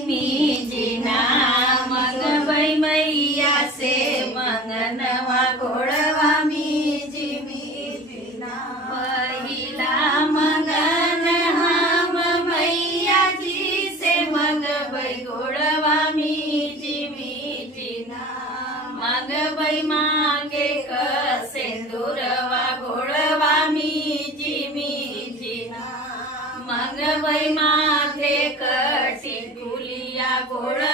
जीना मंगबाई मैया से मंगनवा घोड़वा जीना पहिला मंगन हम मैया जी से मंगबाई घोड़वा जीना मंगबाई मांगे क सिंदूरवा घोड़वा जीना मंगबाई माथे कटी गुलिया घोड़ा